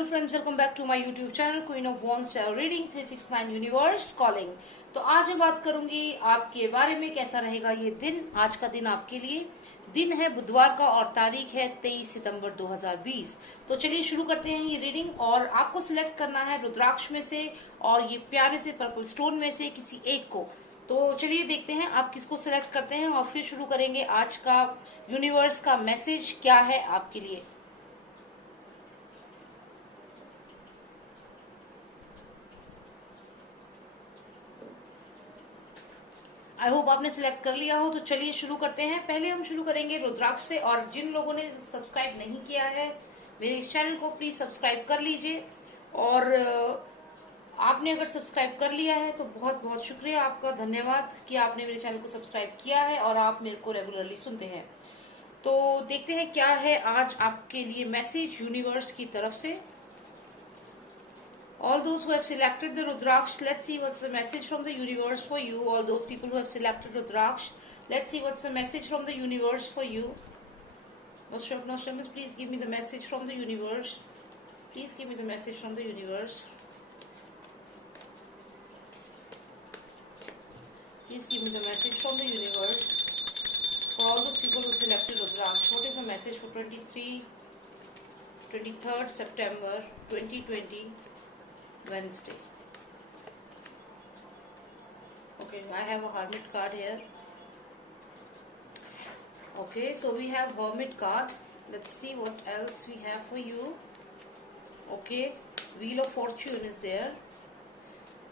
Hello friends, welcome back to my YouTube channel queen of wands reading 369 universe calling. तो आज मैं बात करूंगी आपके बारे में, कैसा रहेगा ये दिन। आज का दिन आपके लिए दिन है बुधवार का और तारीख है 23 सितंबर 2020। तो चलिए शुरू करते हैं ये रीडिंग। और आपको सिलेक्ट करना है रुद्राक्ष में से और ये प्यारे से पर्पल स्टोन में से किसी एक को। तो चलिए देखते हैं आप किसको सिलेक्ट करते हैं और फिर शुरू करेंगे आज का यूनिवर्स का मैसेज क्या है आपके लिए। आई होप आपने सिलेक्ट कर लिया हो। तो चलिए शुरू करते हैं। पहले हम शुरू करेंगे रुद्राक्ष से। और जिन लोगों ने सब्सक्राइब नहीं किया है मेरे इस चैनल को, प्लीज सब्सक्राइब कर लीजिए। और आपने अगर सब्सक्राइब कर लिया है तो बहुत बहुत शुक्रिया आपका, धन्यवाद कि आपने मेरे चैनल को सब्सक्राइब किया है और आप मेरे को रेगुलरली सुनते हैं। तो देखते हैं क्या है आज आपके लिए मैसेज यूनिवर्स की तरफ से। All those who have selected the Rudraksh, let's see what's the message from the universe for you. All those people who have selected Rudraksh, let's see what's the message from the universe for you. Master of Nostradamus, please give me the message from the universe. Please give me the message from the universe. Please give me the message from the universe for all those people who selected Rudraksh. What is the message for 23rd September 2020? Wednesday. Okay, I have a hermit card here. Okay, so we have hermit card. Let's see what else we have for you. Okay, wheel of fortune is there,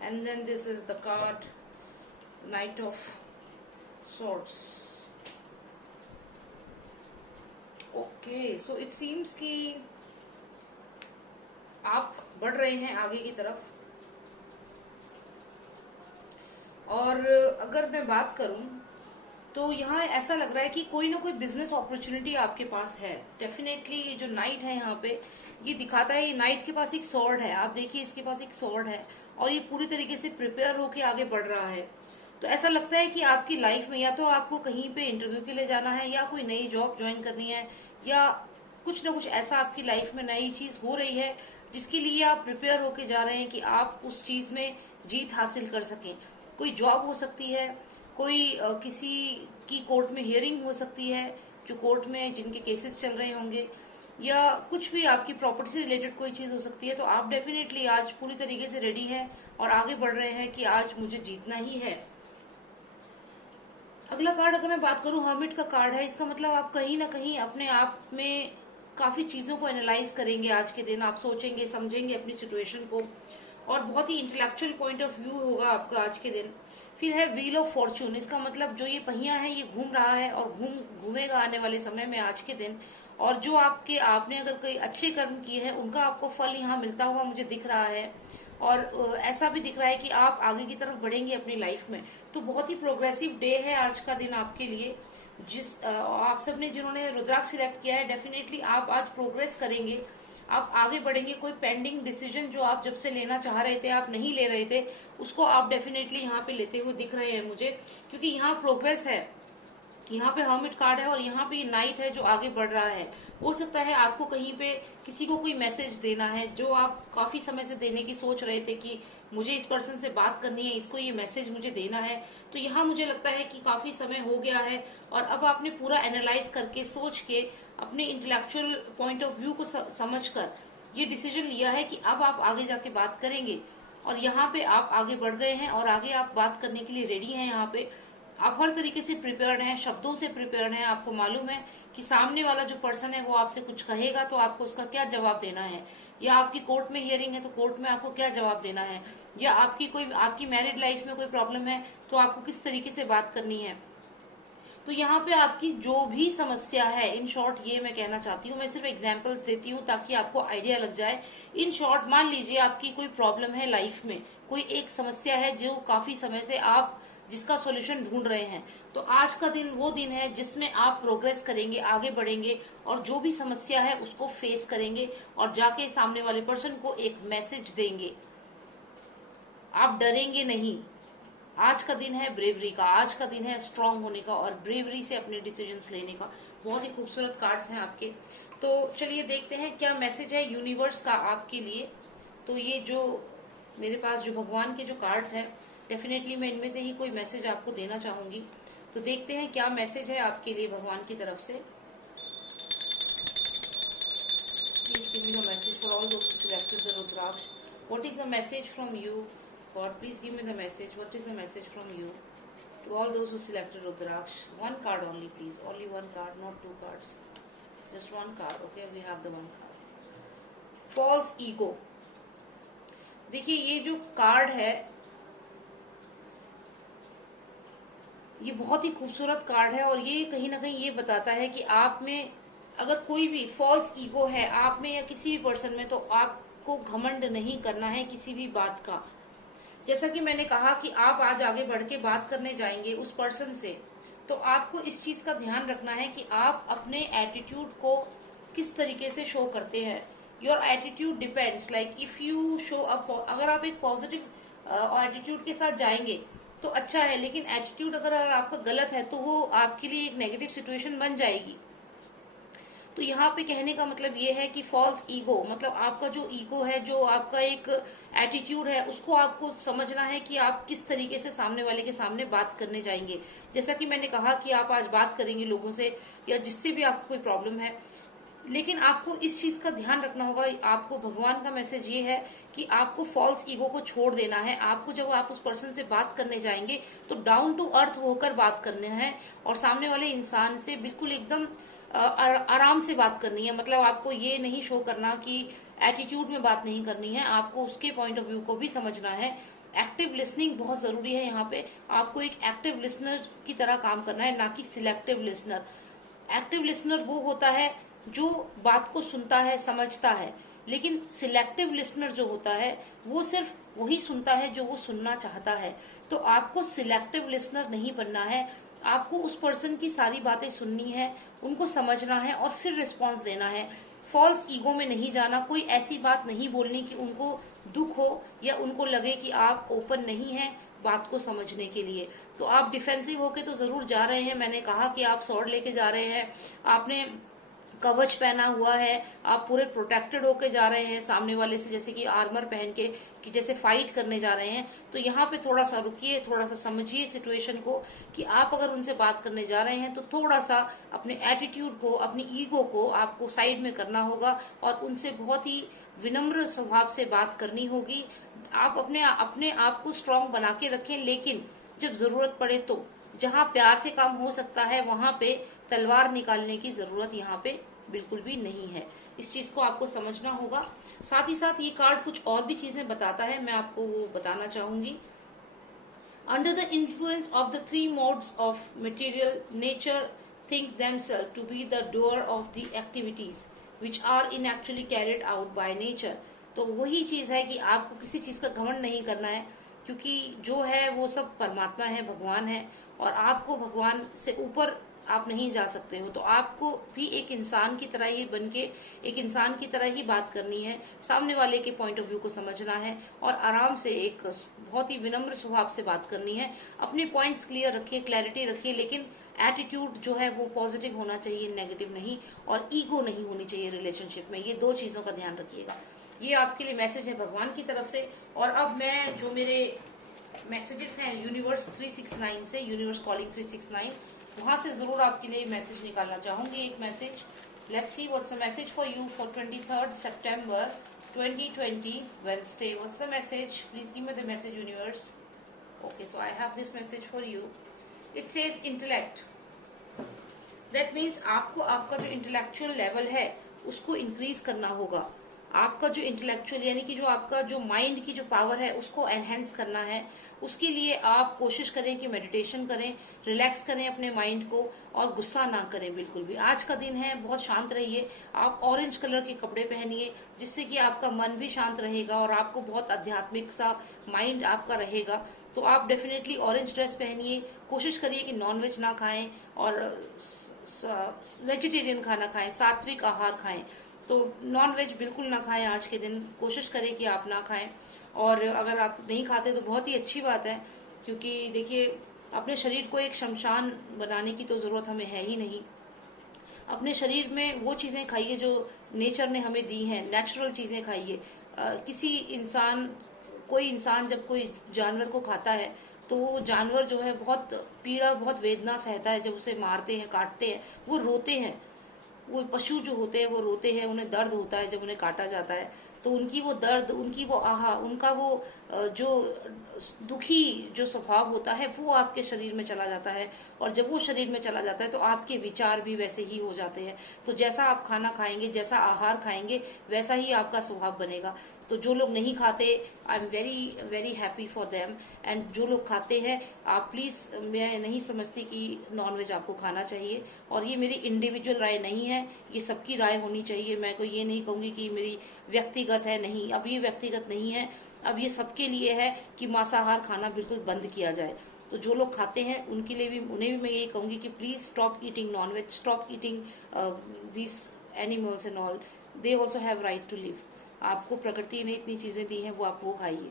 and then this is the card, knight of swords. Okay, so it seems कि आप बढ़ रहे हैं आगे की तरफ। और अगर मैं बात करूं तो यहाँ ऐसा लग रहा है कि कोई ना कोई बिजनेस अपॉर्चुनिटी आपके पास है। डेफिनेटली ये जो नाइट है यहाँ पे ये दिखाता है, ये नाइट के पास एक स्वॉर्ड है। आप देखिए इसके पास एक स्वॉर्ड है और ये पूरी तरीके से प्रिपेयर होके आगे बढ़ रहा है। तो ऐसा लगता है कि आपकी लाइफ में या तो आपको कहीं पे इंटरव्यू के लिए जाना है या कोई नई जॉब ज्वाइन करनी है या कुछ ना कुछ ऐसा आपकी लाइफ में नई चीज हो रही है जिसके लिए आप प्रिपेयर होके जा रहे हैं कि आप उस चीज में जीत हासिल कर सकें। कोई जॉब हो सकती है, कोई किसी की कोर्ट में हियरिंग हो सकती है, जो कोर्ट में जिनके केसेस चल रहे होंगे, या कुछ भी आपकी प्रॉपर्टी से रिलेटेड कोई चीज हो सकती है। तो आप डेफिनेटली आज पूरी तरीके से रेडी हैं और आगे बढ़ रहे हैं कि आज मुझे जीतना ही है। अगला कार्ड अगर मैं बात करूं, हर्मिट का कार्ड है। इसका मतलब आप कहीं ना कहीं अपने आप में काफी चीजों को एनालाइज करेंगे आज के दिन। आप सोचेंगे समझेंगे अपनी सिचुएशन को और बहुत ही इंटेलेक्चुअल पॉइंट ऑफ व्यू होगा आपका आज के दिन। फिर है व्हील ऑफ फॉर्चून। इसका मतलब जो ये पहिया है ये घूम रहा है और घूमेगा आने वाले समय में आज के दिन। और जो आपने अगर कोई अच्छे कर्म किए हैं उनका आपको फल यहाँ मिलता हुआ मुझे दिख रहा है। और ऐसा भी दिख रहा है कि आप आगे की तरफ बढ़ेंगे अपनी लाइफ में। तो बहुत ही प्रोग्रेसिव डे है आज का दिन आपके लिए। आप सबने जिन्होंने रुद्राक्ष सिलेक्ट किया है, डेफिनेटली आप आज प्रोग्रेस करेंगे, आप आगे बढ़ेंगे। कोई पेंडिंग डिसीजन जो आप जब से लेना चाह रहे थे, आप नहीं ले रहे थे, उसको आप डेफिनेटली यहाँ पे लेते हुए दिख रहे हैं मुझे, क्योंकि यहाँ प्रोग्रेस है। यहाँ पे हर्मिट कार्ड है और यहाँ पे नाइट है जो आगे बढ़ रहा है। हो सकता है आपको कहीं पे किसी को कोई मैसेज देना है जो आप काफी समय से देने की सोच रहे थे कि मुझे इस पर्सन से बात करनी है, इसको ये मैसेज मुझे देना है। तो यहाँ मुझे लगता है कि काफी समय हो गया है और अब आपने पूरा एनालाइज करके सोच के अपने इंटेलेक्चुअल पॉइंट ऑफ व्यू को समझकर ये डिसीजन लिया है कि अब आप आगे जाके बात करेंगे। और यहाँ पे आप आगे बढ़ गए हैं और आगे आप बात करने के लिए रेडी हैं। यहाँ पे आप हर तरीके से प्रिपेयर्ड हैं, शब्दों से प्रिपेयर्ड हैं। आपको मालूम है कि सामने वाला जो पर्सन है वो आपसे कुछ कहेगा तो आपको उसका क्या जवाब देना है, या आपकी कोर्ट में हियरिंग है तो कोर्ट में आपको क्या जवाब देना है, या आपकी मैरिड लाइफ में कोई प्रॉब्लम है तो आपको किस तरीके से बात करनी है। तो यहाँ पे आपकी जो भी समस्या है, इन शॉर्ट ये मैं कहना चाहती हूँ, मैं सिर्फ एग्जांपल्स देती हूँ ताकि आपको आइडिया लग जाए। इन शॉर्ट मान लीजिए आपकी कोई प्रॉब्लम है लाइफ में, कोई एक समस्या है जो काफी समय से आप जिसका सॉल्यूशन ढूंढ रहे हैं। तो आज का दिन वो दिन है जिसमें आप प्रोग्रेस करेंगे, आगे बढ़ेंगे और जो भी समस्या है उसको फेस करेंगे और जाके सामने वाले पर्सन को एक मैसेज देंगे। आप डरेंगे नहीं। आज का दिन है ब्रेवरी का, आज का दिन है स्ट्रांग होने का और ब्रेवरी से अपने डिसीजंस लेने का। बहुत ही खूबसूरत कार्ड्स हैं आपके। तो चलिए देखते हैं क्या मैसेज है यूनिवर्स का आपके लिए। तो ये जो मेरे पास जो भगवान के जो कार्ड्स हैं, डेफिनेटली मैं इनमें से ही कोई मैसेज आपको देना चाहूंगी। तो देखते हैं क्या मैसेज है आपके लिए भगवान की तरफ से। Please give me the message for all those who selected the rudraksha. What is the message from you God? Please give me the message. What is the message from you to all those who selected rudraksha? One card only please, only one card, not two cards, just one card. Okay, we have the one card. False ego. देखिए ये जो card है ये बहुत ही खूबसूरत card है और ये कहीं ना कहीं ये बताता है कि आप में अगर कोई भी फॉल्स ईगो है आप में या किसी भी पर्सन में, तो आपको घमंड नहीं करना है किसी भी बात का। जैसा कि मैंने कहा कि आप आज आगे बढ़ के बात करने जाएंगे उस पर्सन से, तो आपको इस चीज का ध्यान रखना है कि आप अपने एटीट्यूड को किस तरीके से शो करते हैं। Your attitude depends, like if you show up, अगर आप एक पॉजिटिव एटीट्यूड के साथ जाएंगे तो अच्छा है, लेकिन एटीट्यूड अगर आपका गलत है तो वो आपके लिए एक नेगेटिव सिचुएशन बन जाएगी। तो यहाँ पे कहने का मतलब ये है कि फॉल्स ईगो मतलब आपका जो ईगो है, जो आपका एक एटीट्यूड है, उसको आपको समझना है कि आप किस तरीके से सामने वाले के सामने बात करने जाएंगे। जैसा कि मैंने कहा कि आप आज बात करेंगे लोगों से या जिससे भी आपको कोई प्रॉब्लम है, लेकिन आपको इस चीज का ध्यान रखना होगा। आपको भगवान का मैसेज ये है कि आपको फॉल्स ईगो को छोड़ देना है। आपको जब आप उस पर्सन से बात करने जाएंगे तो डाउन टू अर्थ होकर बात करना है और सामने वाले इंसान से बिल्कुल एकदम आराम से बात करनी है। मतलब आपको ये नहीं शो करना कि एटीट्यूड में बात नहीं करनी है, आपको उसके पॉइंट ऑफ व्यू को भी समझना है। एक्टिव लिसनिंग बहुत जरूरी है। यहाँ पे आपको एक एक्टिव लिसनर की तरह काम करना है, ना कि सिलेक्टिव लिसनर। एक्टिव लिसनर वो होता है जो बात को सुनता है, समझता है, लेकिन सिलेक्टिव लिसनर जो होता है वो सिर्फ वही सुनता है जो वो सुनना चाहता है। तो आपको सिलेक्टिव लिसनर नहीं बनना है, आपको उस पर्सन की सारी बातें सुननी है, उनको समझना है और फिर रिस्पॉन्स देना है। फॉल्स ईगो में नहीं जाना, कोई ऐसी बात नहीं बोलनी कि उनको दुख हो या उनको लगे कि आप ओपन नहीं हैं बात को समझने के लिए। तो आप डिफेंसिव होके तो जरूर जा रहे हैं। मैंने कहा कि आप स्वॉर्ड लेके जा रहे हैं, आपने कवच पहना हुआ है, आप पूरे प्रोटेक्टेड होके जा रहे हैं सामने वाले से, जैसे कि आर्मर पहन के कि जैसे फाइट करने जा रहे हैं। तो यहाँ पे थोड़ा सा रुकिए, थोड़ा सा समझिए सिचुएशन को कि आप अगर उनसे बात करने जा रहे हैं तो थोड़ा सा अपने एटीट्यूड को, अपनी ईगो को आपको साइड में करना होगा और उनसे बहुत ही विनम्र स्वभाव से बात करनी होगी। आप अपने आप को स्ट्रांग बना के रखें, लेकिन जब जरूरत पड़े तो जहाँ प्यार से काम हो सकता है वहां पे तलवार निकालने की जरूरत यहाँ पे बिल्कुल भी नहीं है। इस चीज को आपको समझना होगा। साथ ही साथ ये कार्ड कुछ और भी चीजें बताता है, मैं आपको वो बताना चाहूंगी। Under the influence of the three modes of material nature think themselves to be the doer of the activities which are in actually carried out by nature. तो वही चीज है कि आपको किसी चीज का घमंड नहीं करना है, क्योंकि जो है वो सब परमात्मा है, भगवान है, और आपको भगवान से ऊपर आप नहीं जा सकते हो। तो आपको भी एक इंसान की तरह ही बन के एक इंसान की तरह ही बात करनी है, सामने वाले के पॉइंट ऑफ व्यू को समझना है और आराम से एक बहुत ही विनम्र स्वभाव से बात करनी है। अपने पॉइंट्स क्लियर रखिए, क्लैरिटी रखिए, लेकिन एटीट्यूड जो है वो पॉजिटिव होना चाहिए, नेगेटिव नहीं, और ईगो नहीं होनी चाहिए रिलेशनशिप में। ये दो चीजों का ध्यान रखिएगा। ये आपके लिए मैसेज है भगवान की तरफ से। और अब मैं जो मेरे मैसेजेस हैं यूनिवर्स 369 से, यूनिवर्स कॉलिंग 369, वहां से जरूर आपके लिए मैसेज निकालना चाहूंगी। एक message, let's see what's the message for you for 23rd September 2020 Wednesday. What's the message? Please give me the message, universe. Okay, so I have this message for you. It says intellect. That means आपको आपका जो intellectual level है उसको increase करना होगा। आपका जो intellectual यानी कि जो आपका जो माइंड की जो पावर है उसको एनहेंस करना है। उसके लिए आप कोशिश करें कि मेडिटेशन करें, रिलैक्स करें अपने माइंड को और गुस्सा ना करें बिल्कुल भी। आज का दिन है, बहुत शांत रहिए। आप ऑरेंज कलर के कपड़े पहनिए जिससे कि आपका मन भी शांत रहेगा और आपको बहुत आध्यात्मिक सा माइंड आपका रहेगा। तो आप डेफिनेटली ऑरेंज ड्रेस पहनिए। कोशिश करिए कि नॉनवेज ना खाएं और वेजिटेरियन खाना खाएं, सात्विक आहार खाएं। तो नॉन वेज बिल्कुल ना खाएं आज के दिन, कोशिश करें कि आप ना खाएं। और अगर आप नहीं खाते तो बहुत ही अच्छी बात है, क्योंकि देखिए अपने शरीर को एक शमशान बनाने की तो जरूरत हमें है ही नहीं। अपने शरीर में वो चीजें खाइए जो नेचर ने हमें दी हैं, नेचुरल चीजें खाइए। किसी इंसान कोई इंसान जब कोई जानवर को खाता है तो वो जानवर जो है बहुत पीड़ा, बहुत वेदना सहता है। जब उसे मारते हैं, काटते हैं, वो रोते हैं। वो पशु जो होते हैं वो रोते हैं, उन्हें दर्द होता है जब उन्हें काटा जाता है। तो उनकी वो दर्द, उनकी वो आहा, उनका वो जो दुखी जो स्वभाव होता है वो आपके शरीर में चला जाता है। और जब वो शरीर में चला जाता है तो आपके विचार भी वैसे ही हो जाते हैं। तो जैसा आप खाना खाएंगे, जैसा आहार खाएंगे, वैसा ही आपका स्वभाव बनेगा। तो जो लोग नहीं खाते, I am very very happy for them. And जो लोग खाते हैं, आप प्लीज, मैं नहीं समझती कि नॉनवेज आपको खाना चाहिए। और ये मेरी इंडिविजुअल राय नहीं है, ये सबकी राय होनी चाहिए। मैं कोई ये नहीं कहूंगी कि मेरी व्यक्तिगत है, नहीं, अब ये व्यक्तिगत नहीं है। अब ये सबके लिए है कि मांसाहार खाना बिल्कुल बंद किया जाए। तो जो लोग खाते हैं उनके लिए भी, उन्हें भी मैं यही कहूंगी कि please stop eating nonveg, stop eating this animals and all. They also have right to live. आपको प्रकृति ने इतनी चीजें दी हैं, वो आप वो खाइए।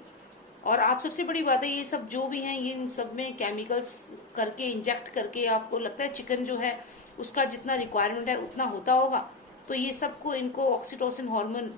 और आप, सबसे बड़ी बात है, ये सब जो भी हैं, ये इन सब में केमिकल्स करके, इंजेक्ट करके, आपको लगता है चिकन जो है उसका जितना रिक्वायरमेंट है उतना होता होगा? तो ये सबको, इनको ऑक्सीटोसिन हार्मोन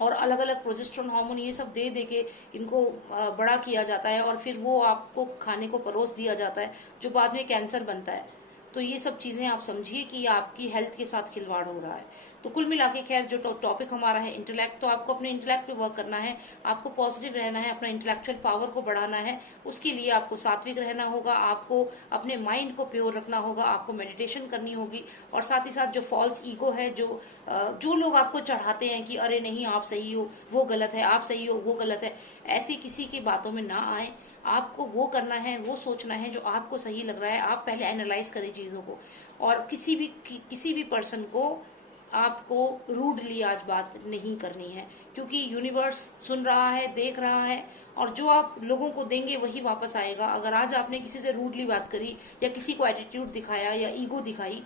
और अलग अलग प्रोजेस्टेरोन हार्मोन, ये सब दे दे के इनको बड़ा किया जाता है। और फिर वो आपको खाने को परोस दिया जाता है, जो बाद में कैंसर बनता है। तो ये सब चीजें आप समझिए कि आपकी हेल्थ के साथ खिलवाड़ हो रहा है। तो कुल मिला के, खैर, जो टॉपिक हमारा है इंटेलेक्ट, तो आपको अपने इंटेलेक्ट पे वर्क करना है, आपको पॉजिटिव रहना है, अपना इंटेलेक्चुअल पावर को बढ़ाना है। उसके लिए आपको सात्विक रहना होगा, आपको अपने माइंड को प्योर रखना होगा, आपको मेडिटेशन करनी होगी। और साथ ही साथ जो फॉल्स ईगो है, जो लोग आपको चढ़ाते हैं कि अरे नहीं आप सही हो, वो गलत है, आप सही हो, वो गलत है, ऐसी किसी की बातों में ना आए। आपको वो करना है, वो सोचना है जो आपको सही लग रहा है। आप पहले एनालाइज करें चीजों को। और किसी भी पर्सन को आपको रूडली आज बात नहीं करनी है, क्योंकि यूनिवर्स सुन रहा है, देख रहा है। और जो आप लोगों को देंगे वही वापस आएगा। अगर आज आपने किसी से रूडली बात करी, या किसी को एटीट्यूड दिखाया, या ईगो दिखाई,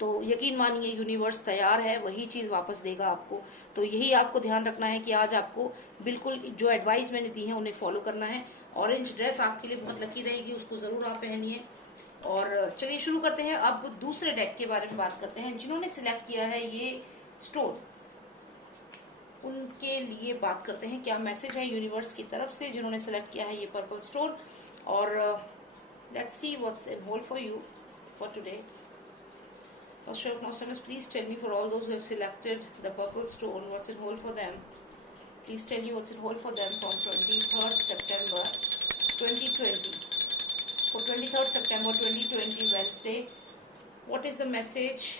तो यकीन मानिए यूनिवर्स तैयार है, वही चीज वापस देगा आपको। तो यही आपको ध्यान रखना है कि आज आपको बिल्कुल जो एडवाइस मैंने दी है उन्हें फॉलो करना है। ऑरेंज ड्रेस आपके लिए बहुत लकी रहेगी, उसको जरूर आप पहनिए। और चलिए शुरू करते हैं। अब दूसरे डेक के बारे में बात करते हैं। जिन्होंने सिलेक्ट किया है ये स्टोन, उनके लिए बात करते हैं क्या मैसेज है यूनिवर्स की तरफ से, जिन्होंने सिलेक्ट किया है ये पर्पल स्टोन। और let's see what's in hold for you for today. Master of Nostradamus, please tell me, for all those who have selected the purple stone, what's in hold for them. Please tell me what's in hold for them from 23rd September 2020. For 23rd September 2020, Wednesday, what is the message?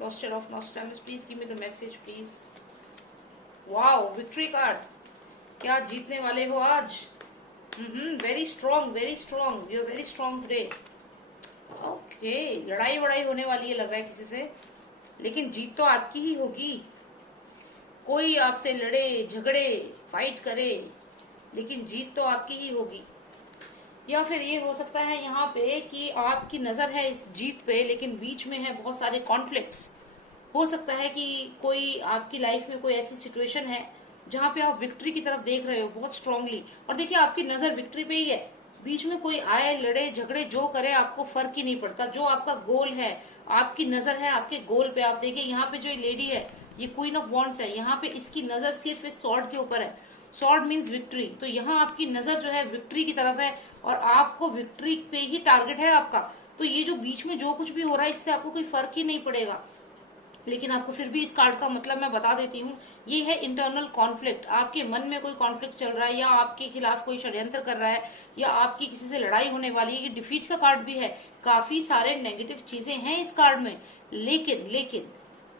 Master of Nostradamus, please give me the message, please. Wow, victory card. क्या जीतने वाले हो आज? Very strong, very strong. You are very strong today. Okay, लड़ाई वड़ाई होने वाली है लग रहा है किसी से, लेकिन जीत तो आपकी ही होगी। कोई आपसे लड़े, झगड़े, फाइट करे, लेकिन जीत तो आपकी ही होगी। या फिर ये हो सकता है यहाँ पे कि आपकी नजर है इस जीत पे, लेकिन बीच में है बहुत सारे कॉन्फ्लिक्ट्स। हो सकता है कि कोई आपकी लाइफ में कोई ऐसी सिचुएशन है जहाँ पे आप विक्ट्री की तरफ देख रहे हो बहुत स्ट्रांगली, और देखिए आपकी नजर विक्ट्री पे ही है। बीच में कोई आए, लड़े, झगड़े, जो करे, आपको फर्क ही नहीं पड़ता। जो आपका गोल है, आपकी नजर है आपके गोल पे। आप देखिए यहाँ पे जो ये लेडी है, ये क्वीन ऑफ वॉन्ड्स है, यहाँ पे इसकी नजर सिर्फ इस स्वॉर्ड के ऊपर है। Sword means victory. तो यहाँ आपकी नजर जो है विक्ट्री की तरफ है, और आपको विक्ट्री पे ही टारगेट है आपका। तो ये जो बीच में जो कुछ भी हो रहा है, इससे आपको कोई फर्क ही नहीं पड़ेगा। लेकिन आपको फिर भी इस कार्ड का मतलब मैं बता देती हूँ, ये है इंटरनल कॉन्फ्लिक्ट। आपके मन में कोई कॉन्फ्लिक्ट चल रहा है, या आपके खिलाफ कोई षड्यंत्र कर रहा है, या आपकी किसी से लड़ाई होने वाली है। ये डिफीट का कार्ड भी है, काफी सारे नेगेटिव चीजें हैं इस कार्ड में। लेकिन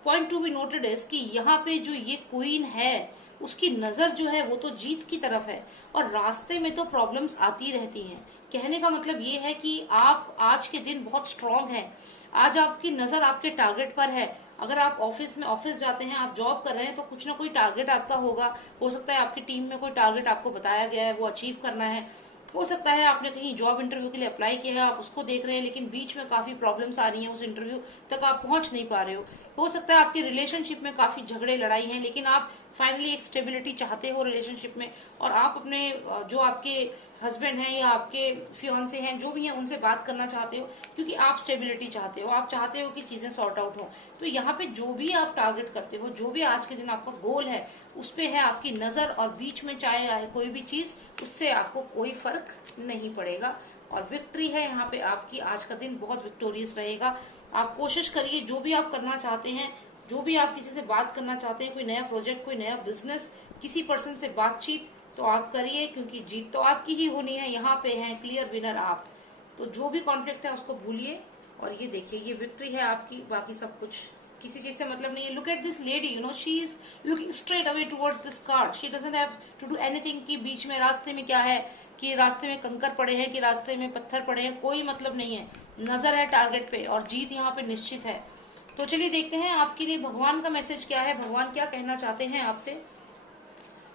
point to be noted is कि यहाँ पे जो ये क्वीन है, उसकी नजर जो है वो तो जीत की तरफ है, और रास्ते में तो प्रॉब्लम्स आती रहती हैं। कहने का मतलब ये है कि आप आज के दिन बहुत स्ट्रांग हैं। आज आपकी नजर आपके टारगेट पर है। अगर आप ऑफिस जाते हैं, आप जॉब कर रहे हैं, तो कुछ ना कोई टारगेट आपका होगा। हो सकता है आपकी टीम में कोई टारगेट आपको बताया गया है, वो अचीव करना है। हो सकता है आपने कहीं जॉब इंटरव्यू के लिए अप्लाई किया है, आप उसको देख रहे हैं, लेकिन बीच में काफी प्रॉब्लम्स आ रही हैं, उस इंटरव्यू तक आप पहुंच नहीं पा रहे हो। सकता है आपके रिलेशनशिप में काफी झगड़े, लड़ाई हैं, लेकिन आप फाइनली एक स्टेबिलिटी चाहते हो रिलेशनशिप में, और आप अपने जो आपके हस्बैंड हैं या आपके फियांसे हैं जो भी हैं उनसे बात करना चाहते हो, क्योंकि आप स्टेबिलिटी चाहते हो, आप चाहते हो कि चीजें सॉर्ट आउट हो। तो यहाँ पे जो भी आप टारगेट करते हो, जो भी आज के दिन आपका गोल है, उस पे है आपकी नजर, और बीच में चाहे आए कोई भी चीज, उससे आपको कोई फर्क नहीं पड़ेगा। और विक्ट्री है यहाँ पे आपकी, आज का दिन बहुत विक्टोरियस रहेगा। आप कोशिश करिए जो भी आप करना चाहते हैं, जो भी आप किसी से बात करना चाहते हैं, कोई नया प्रोजेक्ट, कोई नया बिजनेस, किसी पर्सन से बातचीत, तो आप करिए, क्योंकि जीत तो आपकी ही होनी है। यहाँ पे है क्लियर विनर आप। तो जो भी कॉन्फ्लिक्ट है उसको भूलिए, और ये देखिए ये विक्ट्री है आपकी, बाकी सब कुछ किसी चीज से मतलब नहीं है। Look at this lady, you know, she is looking straight away towards this card. She doesn't have to do anything कि बीच में रास्ते में क्या है, कि रास्ते में कंकर पड़े हैं, कि रास्ते में पत्थर पड़े हैं, कोई मतलब नहीं है। नजर है टारगेट पे, और जीत यहाँ पे निश्चित है। तो चलिए देखते हैं आपके लिए भगवान का मैसेज क्या है, भगवान क्या कहना चाहते हैं आपसे।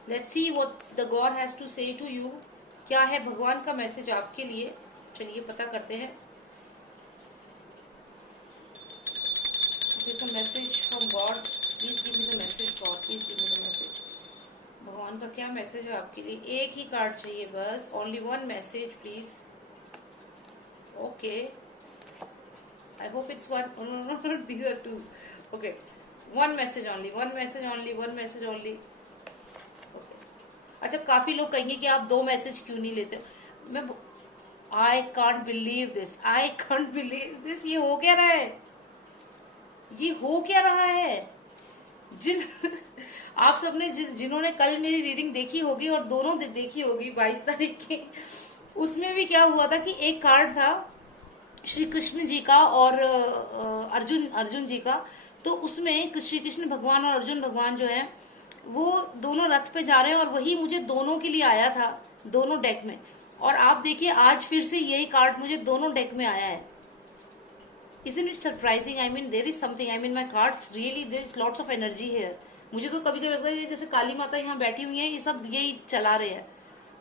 Let's see what the god has to say to you. क्या है भगवान का मैसेज आपके लिए, चलिए पता करते हैं। There's a message from God. Please give me the message, God. Please give me the message. भगवान का क्या मैसेज है आपके लिए। एक ही कार्ड चाहिए बस, only one message please. Okay, I hope it's one, no these are two. Okay, one message only, one message only, one message only. Okay, अच्छा, काफी लोग कहेंगे कि आप दो मैसेज क्यों नहीं लेते। मैं I can't believe this, I can't believe this. ये हो क्या रहा है, ये हो क्या रहा है। जिन आप सबने जिन्होंने कल मेरी रीडिंग देखी होगी, और दोनों देखी होगी 22 तारीख की, उसमें भी क्या हुआ था कि एक कार्ड था श्री कृष्ण जी का और अर्जुन जी का। तो उसमें श्री कृष्ण भगवान और अर्जुन भगवान जो है वो दोनों रथ पे जा रहे हैं, और वही मुझे दोनों के लिए आया था, दोनों डेक में। और आप देखिए आज फिर से यही कार्ड मुझे दोनों डेक में आया है। Isn't it surprising? I mean, there is something. I mean, my cards really, there is lots of energy here. मुझे तो कभी कभी लगता है जैसे काली माता यहाँ बैठी हुई है, ये सब यही चला रहे हैं।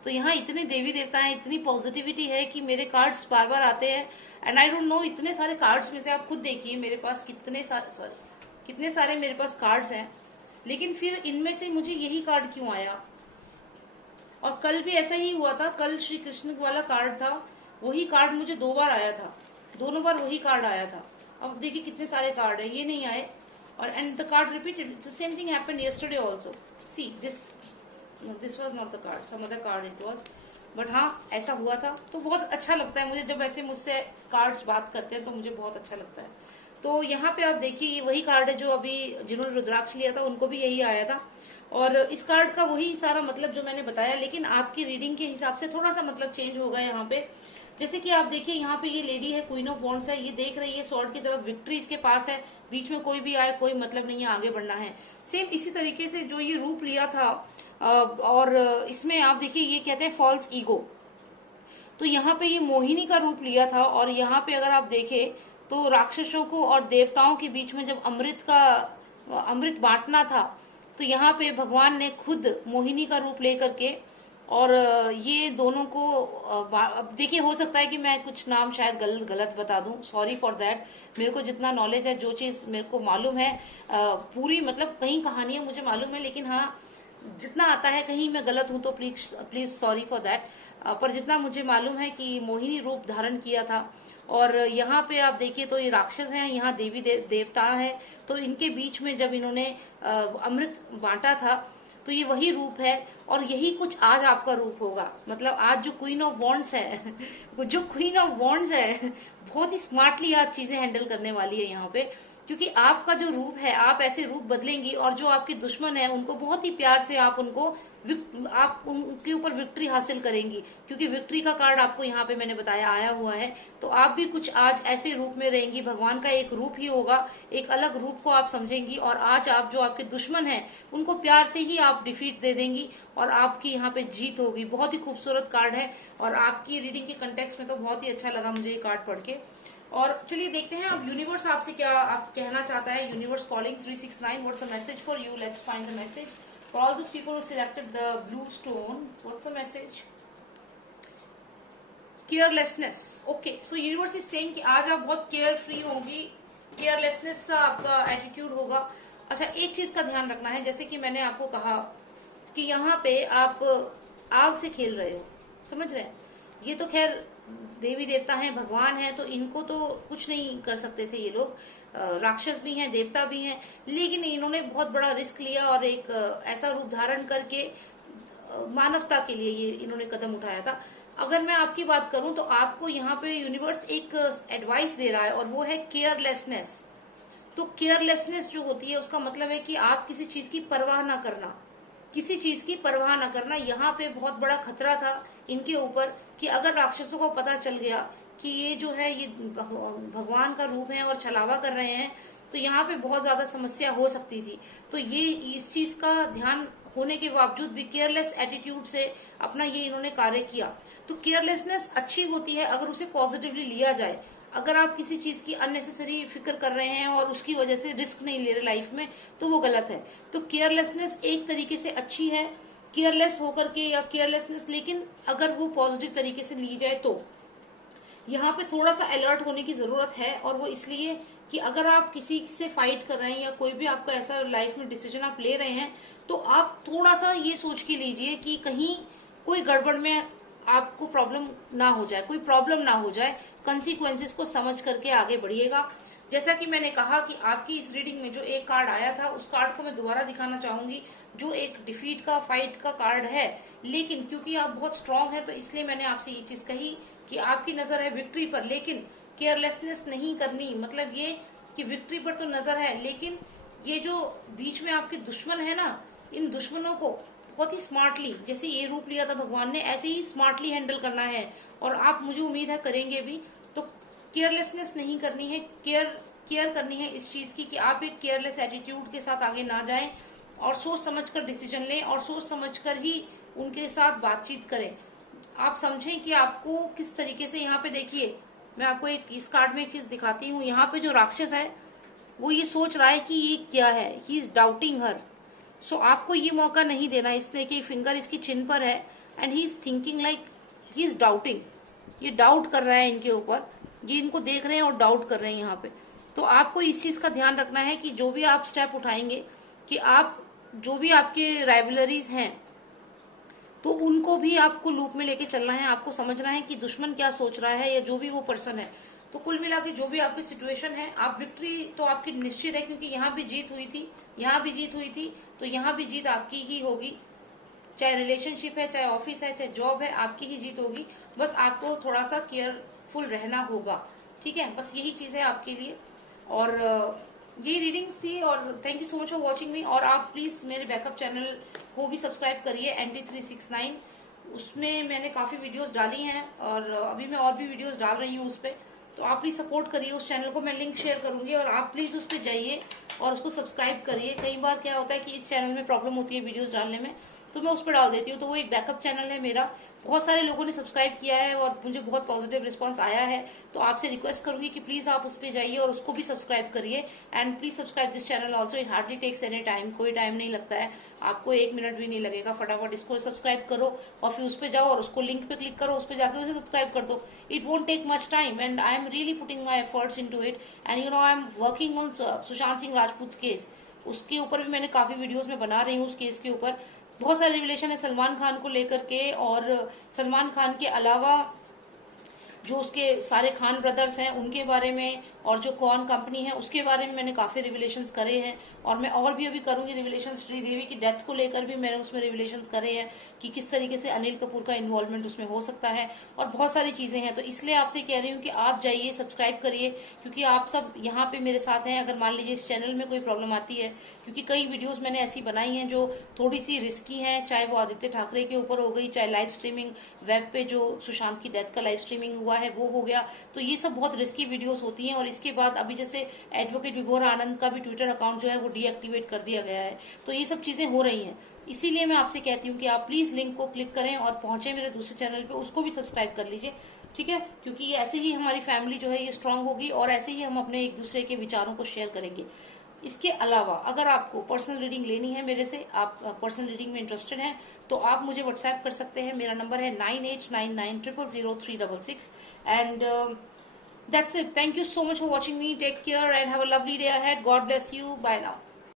तो यहाँ इतने देवी देवता हैं, इतनी पॉजिटिविटी है कि मेरे कार्ड्स बार बार आते हैं। एंड आई डोंट नो, इतने सारे कार्ड्स में से आप खुद देखिए मेरे पास कितने सारे मेरे पास कार्ड्स हैं, लेकिन फिर इनमें से मुझे यही कार्ड क्यों आया। और कल भी ऐसा ही हुआ था, कल श्री कृष्ण वाला कार्ड था, वही कार्ड मुझे 2 बार आया था, दोनों बार वही कार्ड आया था। अब देखिए कितने सारे कार्ड है, ये नहीं आए, और and the card repeated. The same thing happened yesterday also. See this was not the card, some other card it was, but हाँ ऐसा हुआ था। तो बहुत अच्छा लगता है मुझे जब ऐसे मुझसे कार्ड्स बात करते हैं, तो मुझे बहुत अच्छा लगता है। तो यहाँ पे आप देखिए वही कार्ड है जो अभी जिन्होंने रुद्राक्ष लिया था उनको भी यही आया था, और इस कार्ड का वही सारा मतलब जो मैंने बताया, लेकिन आपकी रीडिंग के हिसाब से थोड़ा सा मतलब चेंज होगा यहाँ पे। जैसे कि आप देखिए यहाँ पे ये लेडी है, क्वीन ऑफ वॉन्ड्स है, ये देख रही है स्वॉर्ड की तरफ, विक्ट्री इसके पास है, बीच में कोई भी आए कोई मतलब नहीं है, आगे बढ़ना है। सेम इसी तरीके से जो ये रूप लिया था, और इसमें आप देखिए ये कहते हैं फॉल्स ईगो। तो यहाँ पे ये मोहिनी का रूप लिया था, और यहाँ पे अगर आप देखें तो राक्षसों को और देवताओं के बीच में जब अमृत बांटना था, तो यहाँ पे भगवान ने खुद मोहिनी का रूप लेकर के, और ये दोनों को अब देखिए हो सकता है कि मैं कुछ नाम शायद गलत बता दूं, सॉरी फॉर दैट। मेरे को जितना नॉलेज है, जो चीज मेरे को मालूम है, पूरी मतलब कहीं कहानियां मुझे मालूम है, लेकिन हाँ जितना आता है, कहीं मैं गलत हूं तो प्लीज सॉरी फॉर दैट। पर जितना मुझे मालूम है कि मोहिनी रूप धारण किया था। और यहाँ पे आप देखिए तो ये राक्षस हैं, यहाँ देवी देवता है, तो इनके बीच में जब इन्होंने अमृत बांटा था, तो ये वही रूप है, और यही कुछ आज आपका रूप होगा। मतलब आज जो क्वीन ऑफ वॉन्ड्स है जो क्वीन ऑफ वॉन्ड्स है, बहुत ही स्मार्टली आज चीजें हैंडल करने वाली है यहाँ पे, क्योंकि आपका जो रूप है, आप ऐसे रूप बदलेंगी, और जो आपके दुश्मन है उनको बहुत ही प्यार से आप उनके ऊपर विक्ट्री हासिल करेंगी, क्योंकि विक्ट्री का कार्ड आपको यहाँ पे मैंने बताया आया हुआ है। तो आप भी कुछ आज ऐसे रूप में रहेंगी, भगवान का एक रूप ही होगा, एक अलग रूप को आप समझेंगी, और आज आप जो आपके दुश्मन हैं उनको प्यार से ही आप डिफीट दे देंगी, और आपकी यहाँ पे जीत होगी। बहुत ही खूबसूरत कार्ड है, और आपकी रीडिंग के कंटेक्स्ट में तो बहुत ही अच्छा लगा मुझे ये कार्ड पढ़ के। और चलिए देखते हैं अब यूनिवर्स आपसे क्या आप कहना चाहता है। Universe calling 369, what's the message for you. Let's find the message for all those people who selected the blue stone. What's the message? Carelessness. Okay, so universe is saying कि आज आप बहुत केयर फ्री होंगी, carelessness सा आपका attitude होगा। अच्छा, एक चीज का ध्यान रखना है, जैसे कि मैंने आपको कहा कि यहाँ पे आप आग से खेल रहे हो, समझ रहे हैं। ये तो खैर देवी देवता हैं, भगवान हैं, तो इनको तो कुछ नहीं कर सकते थे ये लोग। राक्षस भी हैं, देवता भी हैं, लेकिन इन्होंने बहुत बड़ा रिस्क लिया और एक ऐसा रूप धारण करके मानवता के लिए ये इन्होंने कदम उठाया था। अगर मैं आपकी बात करूं तो आपको यहाँ पे यूनिवर्स एक एडवाइस दे रहा है, और वो है केयरलेसनेस। तो केयरलेसनेस जो होती है उसका मतलब है कि आप किसी चीज की परवाह ना करना, किसी चीज की परवाह ना करना। यहाँ पे बहुत बड़ा खतरा था इनके ऊपर कि अगर राक्षसों को पता चल गया कि ये जो है ये भगवान का रूप है और छलावा कर रहे हैं, तो यहाँ पे बहुत ज्यादा समस्या हो सकती थी। तो ये इस चीज का ध्यान होने के बावजूद भी केयरलेस एटीट्यूड से अपना ये इन्होंने कार्य किया। तो केयरलेसनेस अच्छी होती है अगर उसे पॉजिटिवली लिया जाए। अगर आप किसी चीज की अननेसेसरी फिक्र कर रहे हैं और उसकी वजह से रिस्क नहीं ले रहे लाइफ में, तो वो गलत है। तो केयरलेसनेस एक तरीके से अच्छी है, केयरलेस होकर के या केयरलेसनेस, लेकिन अगर वो पॉजिटिव तरीके से ली जाए तो यहाँ पे थोड़ा सा अलर्ट होने की जरूरत है। और वो इसलिए कि अगर आप किसी से फाइट कर रहे हैं या कोई भी आपका ऐसा लाइफ में डिसीजन आप ले रहे हैं, तो आप थोड़ा सा ये सोच के लीजिए कि कहीं कोई गड़बड़ में आपको प्रॉब्लम ना हो जाए, कोई प्रॉब्लम ना हो जाए। कंसिक्वेंसेस को समझ करके आगे बढ़िएगा। जैसा कि मैंने कहा कि आपकी इस रीडिंग में जो एक कार्ड आया था, उस कार्ड को मैं दोबारा दिखाना चाहूंगी, जो एक डिफीट का, फाइट का कार्ड है। लेकिन क्योंकि आप बहुत स्ट्रांग है, तो इसलिए मैंने आपसे ये चीज कही कि आपकी नजर है विक्ट्री पर, लेकिन केयरलेसनेस नहीं करनी। मतलब ये कि विक्ट्री पर तो नजर है, लेकिन ये जो बीच में आपके दुश्मन है ना, इन दुश्मनों को बहुत ही स्मार्टली, जैसे ये रूप लिया था भगवान ने, ऐसे ही स्मार्टली हैंडल करना है। और आप, मुझे उम्मीद है, करेंगे भी। तो केयरलेसनेस नहीं करनी है, केयर करनी है इस चीज की कि आप एक केयरलेस एटीट्यूड के साथ आगे ना जाएं, और सोच समझकर डिसीजन लें, और सोच समझकर ही उनके साथ बातचीत करें। आप समझें कि आपको किस तरीके से, यहाँ पे देखिए, मैं आपको एक इस कार्ड में एक चीज दिखाती हूँ। यहाँ पे जो राक्षस है वो ये सोच रहा है कि ये क्या है, ही इज डाउटिंग हर। सो आपको ये मौका नहीं देना। इसने कि फिंगर इसकी चिन पर है, and he is thinking like he is doubting. ये डाउट कर रहा है इनके ऊपर, ये इनको देख रहे हैं और डाउट कर रहे हैं यहाँ पे। तो आपको इस चीज का ध्यान रखना है कि जो भी आप स्टेप उठाएंगे, कि आप जो भी आपके राइवलरीज हैं, तो उनको भी आपको लूप में लेके चलना है। आपको समझना है कि दुश्मन क्या सोच रहा है, या जो भी वो पर्सन है। तो कुल मिला के जो भी आपकी सिचुएशन है, आप विक्ट्री तो आपकी निश्चित है, क्योंकि यहाँ भी जीत हुई थी, यहाँ भी जीत हुई थी, तो यहाँ भी जीत आपकी ही होगी। चाहे रिलेशनशिप है, चाहे ऑफिस है, चाहे जॉब है, आपकी ही जीत होगी। बस आपको थोड़ा सा केयरफुल रहना होगा, ठीक है। बस यही चीज है आपके लिए। और यही रीडिंग्स थी, और thank you so much for watching मी। और आप प्लीज मेरे बैकअप चैनल को भी सब्सक्राइब करिए, ND369। उसमें मैंने काफी वीडियोस डाली हैं, और अभी मैं और भी वीडियोस डाल रही हूँ उस पर। तो आप प्लीज सपोर्ट करिए उस चैनल को, मैं लिंक शेयर करूंगी, और आप प्लीज उस पर जाइए और उसको सब्सक्राइब करिए। कई बार क्या होता है कि इस चैनल में प्रॉब्लम होती है वीडियोस डालने में, तो मैं उस पर डाल देती हूँ। तो वो एक बैकअप चैनल है मेरा। बहुत सारे लोगों ने सब्सक्राइब किया है और मुझे बहुत पॉजिटिव रिस्पांस आया है। तो आपसे रिक्वेस्ट करूंगी कि प्लीज आप उस पर जाइए और उसको भी सब्सक्राइब करिए। And please subscribe this channel also, it hardly takes any time. कोई टाइम नहीं लगता है, आपको 1 मिनट भी नहीं लगेगा। फटाफट इसको सब्सक्राइब करो, और फिर उस पर जाओ और उसको लिंक पे क्लिक करो, उस पर जाकर उसे सब्सक्राइब कर दो। It won't take much time, and I am really putting my efforts into it. And you know, I am working on Sushant Singh Rajput case. उसके ऊपर भी मैंने काफी वीडियोस में बना रही हूँ। उस केस के ऊपर बहुत सारे रिलेशन है सलमान खान को लेकर के, और सलमान खान के अलावा जो उसके सारे खान ब्रदर्स हैं उनके बारे में, और जो कौन कंपनी है उसके बारे में मैंने काफी रिविलेशंस करे हैं। और मैं और भी अभी करूंगी रिविलेशन। श्रीदेवी की डेथ को लेकर भी मैंने उसमें रिविलेशंस करे हैं कि किस तरीके से अनिल कपूर का इन्वॉल्वमेंट उसमें हो सकता है, और बहुत सारी चीजें हैं। तो इसलिए आपसे कह रही हूँ कि आप जाइए, सब्सक्राइब करिए, क्योंकि आप सब यहाँ पे मेरे साथ हैं। अगर मान लीजिए इस चैनल में कोई प्रॉब्लम आती है, क्योंकि कई वीडियोस मैंने ऐसी बनाई हैं जो थोड़ी सी रिस्की हैं, चाहे वो आदित्य ठाकरे के ऊपर हो गई, चाहे लाइव स्ट्रीमिंग वेब पे जो सुशांत की डेथ का लाइव स्ट्रीमिंग हुआ है वो हो गया। तो ये सब बहुत रिस्की वीडियोस होती हैं। और इसके बाद अभी जैसे एडवोकेट विभोर आनंद का भी ट्विटर अकाउंट जो है वो डीएक्टिवेट कर दिया गया है। तो ये सब चीजें हो रही हैं। इसीलिए मैं आपसे कहती हूँ कि आप प्लीज लिंक को क्लिक करें और पहुंचे मेरे दूसरे चैनल पे, उसको भी सब्सक्राइब कर लीजिए, ठीक है। क्योंकि ऐसे ही हमारी फैमिली जो है ये स्ट्रांग होगी, और ऐसे ही हम अपने एक दूसरे के विचारों को शेयर करेंगे। इसके अलावा अगर आपको पर्सनल रीडिंग लेनी है मेरे से, आप पर्सनल रीडिंग में इंटरेस्टेड हैं, तो आप मुझे व्हाट्सएप कर सकते हैं। मेरा नंबर है 9899000366। And that's it. Thank you so much for watching me. Take care and have a lovely day ahead. God bless you. Bye now.